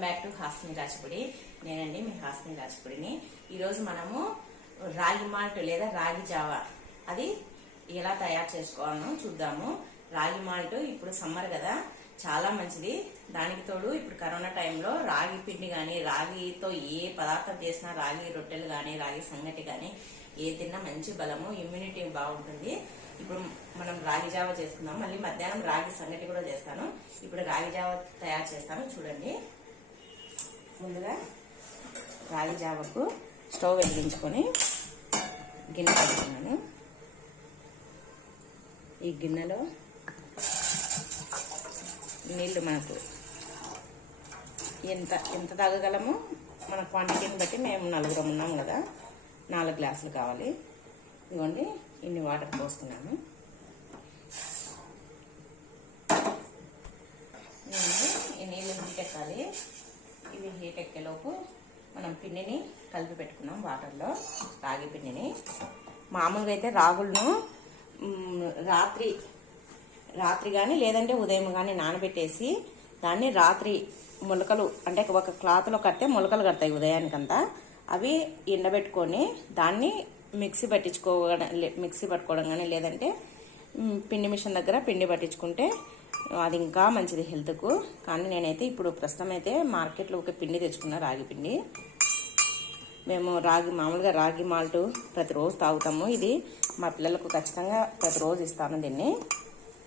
Welcome back to Hasni రాజపుడి. నేనండి మీ హాస్ని రాజపుడిని. ఈరోజు మనము రాగి మాల్ట్ లేదా రాగి జావా అది ఎలా తయారు చేసుకోవాలో చూద్దాము. రాగి మాల్ట్ ఇప్పుడు సమ్మర్ కదా, చాలా మంచిది. దానికి తోడు ఇప్పుడు కరోనా టైంలో రాగి పిండి కానీ, రాగితో ఏ పదార్థం చేసినా, రాగి రొట్టెలు కానీ, రాగి సంగటి కానీ ఏ తిన్నా మంచి బలము, ఇమ్యూనిటీ బాగుంటుంది. ఇప్పుడు మనం రాగి జావ చేసుకుందాం. మళ్ళీ మధ్యాహ్నం రాగి సంగటి కూడా చేస్తాను. ఇప్పుడు రాగి జావ తయారు చేస్తాను చూడండి. ముందుగా రాగి జావకు స్టవ్ వెలిగించుకొని గిన్నె పెట్టుకున్నాను. ఈ గిన్నెలో నీళ్లు మనకు ఎంత తాగగలమో మన క్వాంటిటీని బట్టి, మేము నలుగురం ఉన్నాం కదా, 4 గ్లాసులు కావాలి. ఇదిగోండి, ఇన్ని వాటర్ పోస్తున్నాను. ఈ నీళ్ళు హీట్ ఎక్కాలి. ఇవి హీట్ ఎక్కేలోపు మనం పిండిని కలిపి పెట్టుకున్నాం వాటర్లో, రాగి పిండిని. మామూలుగా అయితే రాగులను రాత్రి కానీ లేదంటే ఉదయం కానీ నానబెట్టేసి దాన్ని రాత్రి మొలకలు, అంటే ఒక క్లాత్లో కడితే మొలకలు కడతాయి ఉదయానికంతా. అవి ఎండబెట్టుకొని దాన్ని మిక్సీ పట్టుకోవడం కానీ, లేదంటే పిండి మిషన్ దగ్గర పిండి పట్టించుకుంటే అది ఇంకా మంచిది హెల్త్కు. కానీ నేనైతే ఇప్పుడు ప్రస్తుతం అయితే మార్కెట్లో ఒక పిండి తెచ్చుకున్నా, రాగి పిండి. మేము మామూలుగా రాగి మాల్ట్ ప్రతిరోజు తాగుతాము. ఇది మా పిల్లలకు ఖచ్చితంగా ప్రతిరోజు ఇస్తాను దీన్ని.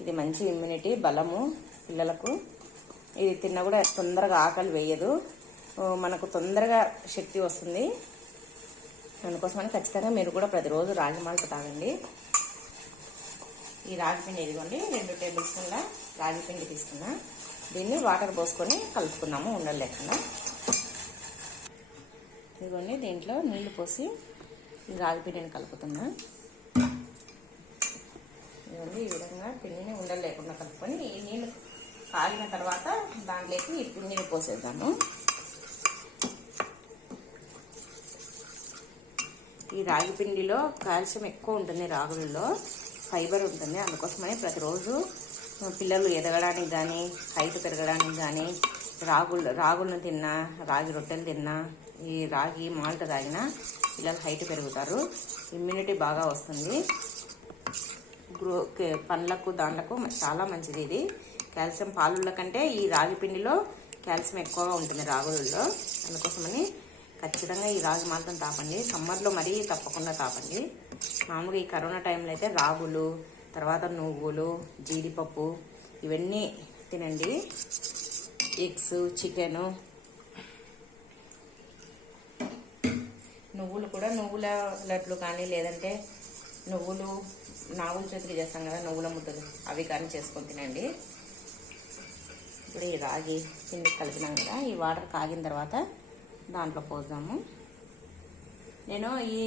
ఇది మంచి ఇమ్యూనిటీ, బలము పిల్లలకు. ఇది తిన్నా కూడా తొందరగా ఆకలి వేయదు, మనకు తొందరగా శక్తి వస్తుంది. అందుకోసమని ఖచ్చితంగా మీరు కూడా ప్రతిరోజు రాగి మాల్ట్ తాగండి. ఈ రాగి పిండి ఇదిగోండి, 2 టేబుల్ స్పూన్ల రాగి పిండి తీసుకున్నా. దీన్ని వాటర్ పోసుకొని కలుపుకున్నాము ఉండలు లేకుండా. ఇదిగోండి, దీంట్లో నీళ్లు పోసి ఈ రాగి పిండిని కలుపుతున్నా. ఇదిగోండి, ఈ విధంగా పిండిని ఉండలు లేకుండా కలుపుకొని ఈ నీళ్ళు కాగిన తర్వాత దాంట్లోకి ఈ పిండిని పోసేద్దాము. ఈ రాగి పిండిలో కాల్షియం ఎక్కువ ఉంటుంది, రాగులలో ఫైబర్ ఉంటుంది. అందుకోసమని ప్రతిరోజు పిల్లలు ఎదగడానికి కానీ, హైట్ పెరగడానికి కానీ, రాగులను తిన్నా, రాగి రొట్టెలు తిన్నా, ఈ రాగి మాల్ట్ తాగినా పిల్లలు హైట్ పెరుగుతారు, ఇమ్యూనిటీ బాగా వస్తుంది. పండ్లకు దాంట్లకు చాలా మంచిది ఇది. కాల్షియం పాలుల కంటే ఈ రాగి పిండిలో కాల్షియం ఎక్కువగా ఉంటుంది రాగులలో. అందుకోసమని ఖచ్చితంగా ఈ రాగి మాల్ట్ని తాపండి. సమ్మర్లో మరీ తప్పకుండా తాపండి. మామూలుగా ఈ కరోనా టైంలో అయితే రాగులు, తర్వాత నువ్వులు, జీడిపప్పు ఇవన్నీ తినండి. ఎగ్స్, చికెను, నువ్వులు కూడా, నువ్వుల లడ్లు కానీ, లేదంటే నాగుల చేతులు చేస్తాం కదా, నువ్వుల ముద్దలు, అవి కానీ చేసుకొని తినండి. ఇప్పుడు ఈ రాగి పిండి కలిపినాం కదా, ఈ వాటర్ కాగిన తర్వాత దాంట్లో పోద్దాము. నేను ఈ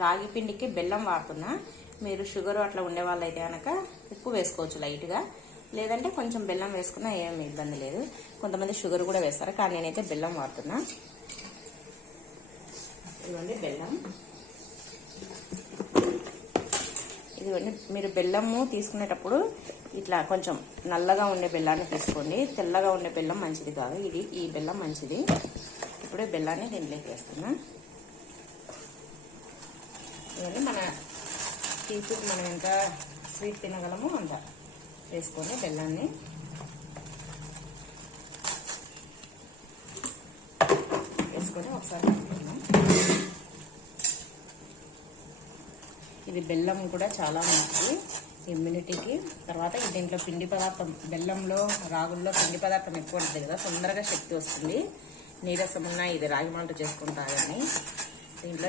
రాగి పిండికి బెల్లం వాడుతున్నా. మీరు షుగర్ అట్లా ఉండే వాళ్ళైతే కనుక ఉప్పు వేసుకోవచ్చు లైట్గా, లేదంటే కొంచెం బెల్లం వేసుకున్నా ఏమి ఇబ్బంది లేదు. కొంతమంది షుగర్ కూడా వేస్తారు, కానీ నేనైతే బెల్లం వాడుతున్నా. ఇదిగోండి బెల్లం. ఇదిగోండి, మీరు బెల్లము తీసుకునేటప్పుడు ఇట్లా కొంచెం నల్లగా ఉండే బెల్లాన్ని తీసుకోండి. తెల్లగా ఉండే బెల్లం మంచిది కాదు. ఈ బెల్లం మంచిది. ఇప్పుడు బెల్లాన్ని దీంట్లోకి వేస్తున్నా. ఇవన్నీ మన తీపికి మనం ఎంత స్వీట్ తినగలమో అంత వేసుకొని బెల్లాన్ని వేసుకొని ఒకసారి కలుపుకుందాం. ఇది బెల్లం కూడా చాలా మంచిది ఇమ్యూనిటీకి. తర్వాత దీంట్లో పిండి పదార్థం, బెల్లంలో, రాగుల్లో పిండి పదార్థం ఎక్కువ ఉంటుంది కదా, తొందరగా శక్తి వస్తుంది. నీరసం ఉన్న ఇది రాగి మాల్ట్ చేసుకుంటారని దీంట్లో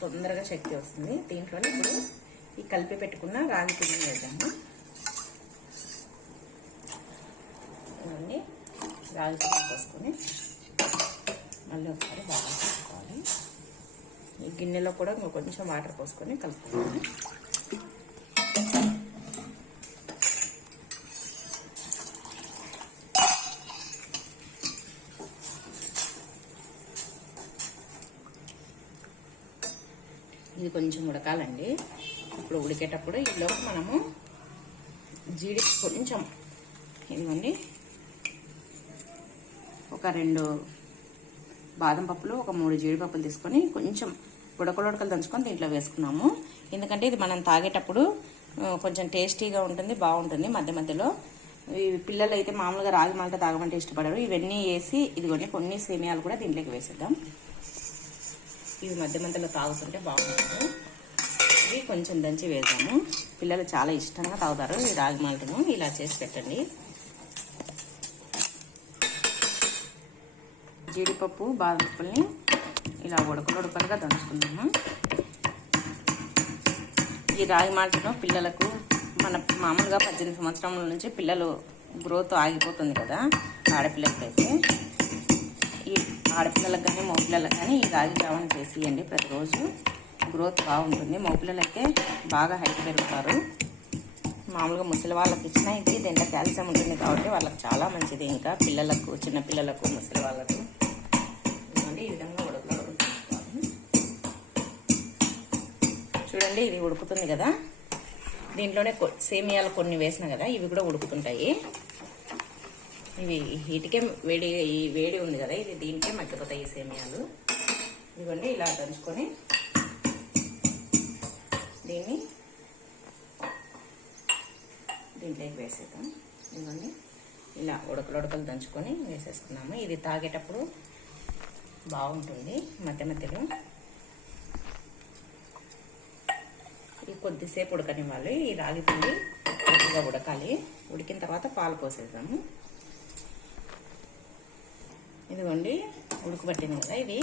తొందరగా శక్తి వస్తుంది. దీంట్లో ఇప్పుడు ఈ కలిపి పెట్టుకున్న రాగి పిండి వేద్దాము. ఇవన్నీ రాగి పిండి పోసుకొని మళ్ళీ ఒకసారి బాగా కలుపుకోవాలి. ఈ గిన్నెలో కూడా కొంచెం వాటర్ పోసుకొని కలుపుకోవాలి. ఇది కొంచెం ఉడకాలండి. ఇప్పుడు ఉడికేటప్పుడు ఈలోపు మనము కొంచెం ఇదిగోండి ఒక ఒక 2 బాదం పప్పులు, ఒక 3 జీడిపప్పులు తీసుకొని కొంచెం ఉడకలు దంచుకొని దీంట్లో వేసుకున్నాము. ఎందుకంటే ఇది మనం తాగేటప్పుడు కొంచెం టేస్టీగా ఉంటుంది, బాగుంటుంది. మధ్యలో పిల్లలు అయితే మామూలుగా రాగి మాల్ట తాగమంటే ఇష్టపడరు. ఇవన్నీ వేసి ఇదిగోండి కొన్ని సేమియాలు కూడా దీంట్లోకి వేసేద్దాం. ఇవి మధ్యలో తాగుతుంటే బాగుంటుంది. ఇవి కొంచెం దంచి వేద్దాము. పిల్లలు చాలా ఇష్టంగా తాగుతారు ఈ రాగి మాల్టను. ఇలా చేసి పెట్టండి. జీడిపప్పు, బాదం పప్పుల్ని ఇలా ఉడకలుగా దంచుకుందాము. ఈ రాగి మాల్టను పిల్లలకు మన మామూలుగా 18 సంవత్సరాల నుంచి పిల్లలు గ్రోత్ ఆగిపోతుంది కదా ఆడపిల్లలకైతే. ఈ ఆడపిల్లలకు కానీ మగపిల్లలకు కానీ ఈ రాగి జావని చేసి ఇవ్వండి. ప్రతిరోజు గ్రోత్ బాగుంటుంది. మగపిల్లలైతే బాగా హైట్ పెరుగుతారు. మామూలుగా ముసలి వాళ్ళకి ఇచ్చినా ఇది దీంట్లో కాల్షియం ఉంటుంది కాబట్టి వాళ్ళకి చాలా మంచిది. ఇంకా పిల్లలకు, చిన్నపిల్లలకు, ముసలి వాళ్ళకు ఈ విధంగా చూడండి. ఇది ఉడుకుతుంది కదా, దీంట్లోనే సేమియాలు కొన్ని వేసిన కదా, ఇవి కూడా ఉడుకుతుంటాయి. ఇవి వీటికే వేడి ఉంది కదా, ఇది దీనికే మగ్గిపోతాయి ఈ సేమియాలు. ఇదిగోండి ఇలా దంచుకొని దీన్ని దీంట్లోకి వేసేద్దాం. ఇదిగోండి ఇలా ఉడకలు దంచుకొని వేసేసుకున్నాము. ఇది తాగేటప్పుడు బాగుంటుంది. మధ్యలో ఇది కొద్దిసేపు ఉడకనివ్వాలి. ఈ రాగి పిండి కొద్దిగా ఉడకాలి. ఉడికిన తర్వాత పాలు పోసేద్దాము. ఇదిగోండి ఉడకబట్టింది కదా ఇది,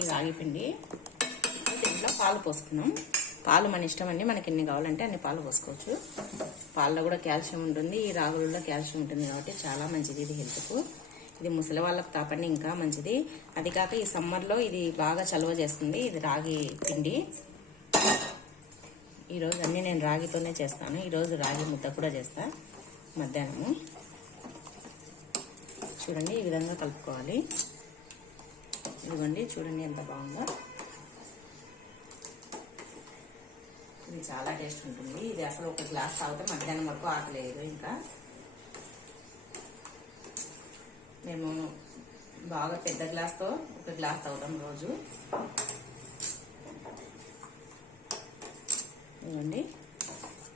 ఈ రాగి పిండి. దీంట్లో పాలు పోసుకున్నాం. పాలు మన ఇష్టం అండి, మనకి ఎన్ని కావాలంటే అన్ని పాలు పోసుకోవచ్చు. పాలలో కూడా కాల్షియం ఉంటుంది, ఈ రాగులలో కాల్షియం ఉంటుంది కాబట్టి చాలా మంచిది ఇది హెల్త్కు. ఇది ముసలి వాళ్ళకు తాపండి ఇంకా మంచిది. అది కాక ఈ సమ్మర్లో ఇది బాగా చలువ చేస్తుంది. ఇది రాగి పిండి. ఈరోజు అన్నీ నేను రాగితోనే చేస్తాను. ఈరోజు రాగి ముద్ద కూడా చేస్తా మధ్యాహ్నము. చూడండి ఈ విధంగా కలుపుకోవాలి. ఇదిగోండి చూడండి ఎంత బాగుందో. ఇది చాలా టేస్ట్ ఉంటుంది. ఇది అసలు ఒక గ్లాస్ తాగితే మధ్యాహ్నం వరకు ఆకలేదు. ఇంకా మేము బాగా పెద్ద గ్లాస్తో ఒక గ్లాస్ తాగుతాం రోజు. ఇవ్వండి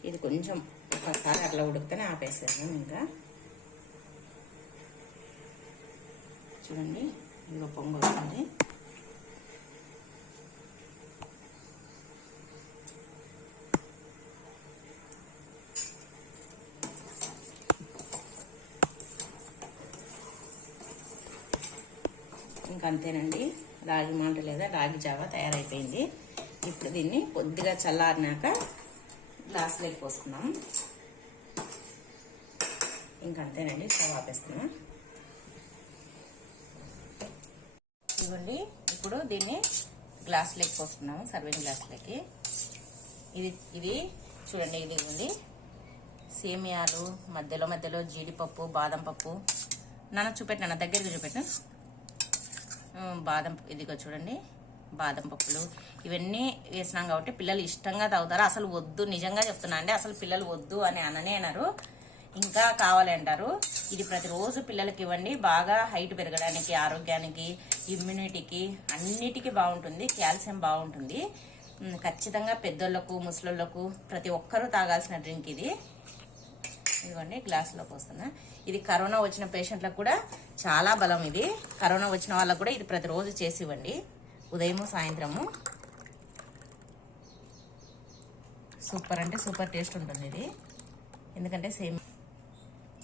ఇది కొంచెం ఒకసారి అట్లా ఉడికితేనే ఆపేసాను. ఇంకా చూడండి ఇదిగో పొంగు వస్తుంది. ఇంకా అంతేనండి, రాగి మాల్ట లేదా రాగి జావా తయారైపోయింది. ఇప్పుడు దీన్ని కొద్దిగా చల్లారినాక గ్లాసులోకి పోసుకున్నాం. ఇంకా అంతేనండి, స్టవ్ ఆపేస్తున్నాం. ఇవ్వండి ఇప్పుడు దీన్ని గ్లాసులోకి పోసుకున్నాము, సర్వింగ్ గ్లాసులోకి. ఇది చూడండి, ఇది ఉంది సేమియాలు, మధ్యలో జీడిపప్పు, బాదం పప్పు. నాన్న చూపెట్టినా, దగ్గరికి చూపెట్టిన బాదం, ఇదిగో చూడండి బాదం పప్పులు ఇవన్నీ వేసినాం కాబట్టి పిల్లలు ఇష్టంగా తాగుతారు. అసలు వద్దు, నిజంగా చెప్తున్నా అండి, అసలు పిల్లలు వద్దు అని అననే అన్నారు, ఇంకా కావాలి అంటారు. ఇది ప్రతిరోజు పిల్లలకి ఇవ్వండి. బాగా హైట్ పెరగడానికి, ఆరోగ్యానికి, ఇమ్యూనిటీకి అన్నిటికీ బాగుంటుంది. కాల్షియం బాగుంటుంది. ఖచ్చితంగా పెద్దోళ్ళకు, ముసలోళ్ళకు ప్రతి ఒక్కరూ తాగాల్సిన డ్రింక్ ఇది. ఇదిగోండి గ్లాసులోకి వస్తున్నా. ఇది కరోనా వచ్చిన పేషెంట్లకు కూడా చాలా బలం. ఇది కరోనా వచ్చిన వాళ్ళకు కూడా ఇది ప్రతిరోజు చేసి ఇవ్వండి, ఉదయము సాయంత్రము. సూపర్ అంటే సూపర్ టేస్ట్ ఉంటుంది ఇది. ఎందుకంటే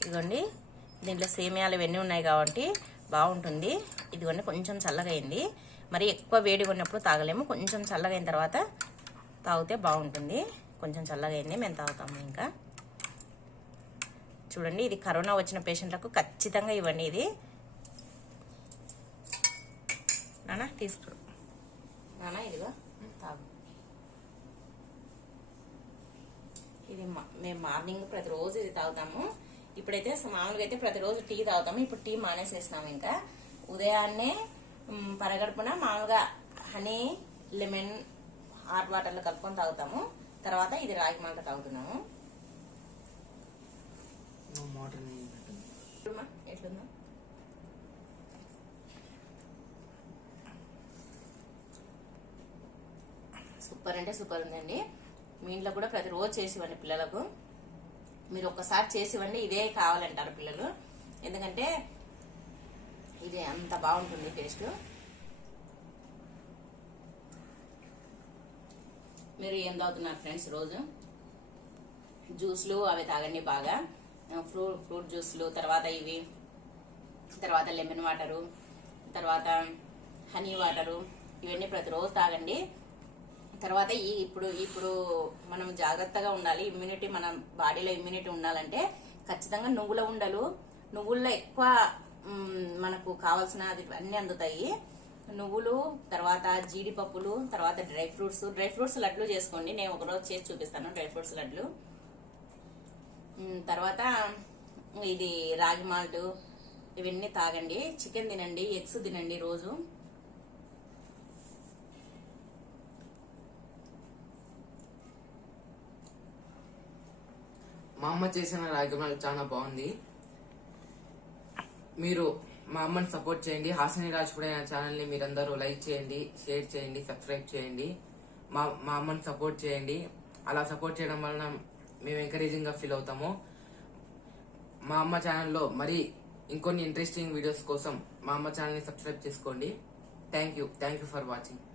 ఇదిగోండి దీంట్లో సేమియాలు ఇవన్నీ ఉన్నాయి కాబట్టి బాగుంటుంది. ఇదిగోండి కొంచెం చల్లగా అయింది. మరి ఎక్కువ వేడిగా ఉన్నప్పుడు తాగలేము, కొంచెం చల్లగా అయిన తర్వాత తాగితే బాగుంటుంది. కొంచెం చల్లగా అయింది, మేము తాగుతాము. ఇంకా చూడండి, ఇది కరోనా వచ్చిన పేషెంట్లకు ఖచ్చితంగా ఇవ్వండి. ఇది నానా తీసుకో, నానా ఇదిగో తాగు. ఇది మేము మార్నింగ్ ప్రతిరోజు ఇది తాగుతాము. ఇప్పుడైతే మామూలుగా అయితే ప్రతిరోజు టీ తాగుతాము. ఇప్పుడు టీ మానేసేసినాము. ఇంకా ఉదయాన్నే పరగడుపున మామూలుగా హనీ, లెమన్ హాట్ వాటర్లో కలుపుకొని తాగుతాము. తర్వాత ఇది రాగి మాల్ట తాగుతున్నాము. ఎట్లుందా సూపర్ అంటే సూపర్ ఉందండి. మీ ఇంట్లో కూడా ప్రతిరోజు చేసివ్వండి పిల్లలకు. మీరు ఒక్కసారి చేసివ్వండి, ఇదే కావాలంటారు పిల్లలు. ఎందుకంటే ఇది అంత బాగుంటుంది టేస్ట్. మీరు ఏం తాగుతున్నారు ఫ్రెండ్స్ రోజు? జ్యూస్లు అవి తాగండి బాగా. ఫ్రూట్ జ్యూస్లు, తర్వాత ఇవి, తర్వాత లెమన్ వాటరు, తర్వాత హనీ వాటరు, ఇవన్నీ ప్రతిరోజు తాగండి. తర్వాత ఇప్పుడు మనం జాగ్రత్తగా ఉండాలి. ఇమ్యూనిటీ, మన బాడీలో ఇమ్యూనిటీ ఉండాలంటే ఖచ్చితంగా నువ్వుల ఉండలు, నువ్వుల్లో ఎక్కువ మనకు కావాల్సిన అన్ని అందుతాయి. నువ్వులు, తర్వాత జీడిపప్పులు, తర్వాత డ్రై ఫ్రూట్స్ లడ్లు చేసుకోండి. నేను ఒకరోజు చేసి చూపిస్తాను డ్రై ఫ్రూట్స్ లడ్లు. తర్వాత ఇది రాగి మాల్ట్, ఇవన్నీ తాగండి. చికెన్ తినండి, ఎగ్స్ తినండి రోజు. మా అమ్మ చేసిన రాగి మాల్ట్ చాలా బాగుంది. మీరు మా అమ్మని సపోర్ట్ చేయండి. హాసిని రాజ్పుడే ఛానల్ ని మీరందరూ లైక్ చేయండి, షేర్ చేయండి, సబ్స్క్రైబ్ చేయండి. మా అమ్మని సపోర్ట్ చేయండి. అలా సపోర్ట్ చేయడం వలన మేము ఎంకరేజింగ్ గా ఫీల్ అవుతాము. మా అమ్మ ఛానల్లో మరి ఇంకొన్ని ఇంట్రెస్టింగ్ వీడియోస్ కోసం మా అమ్మ ఛానల్ ని సబ్స్క్రైబ్ చేసుకోండి. Thank you for watching.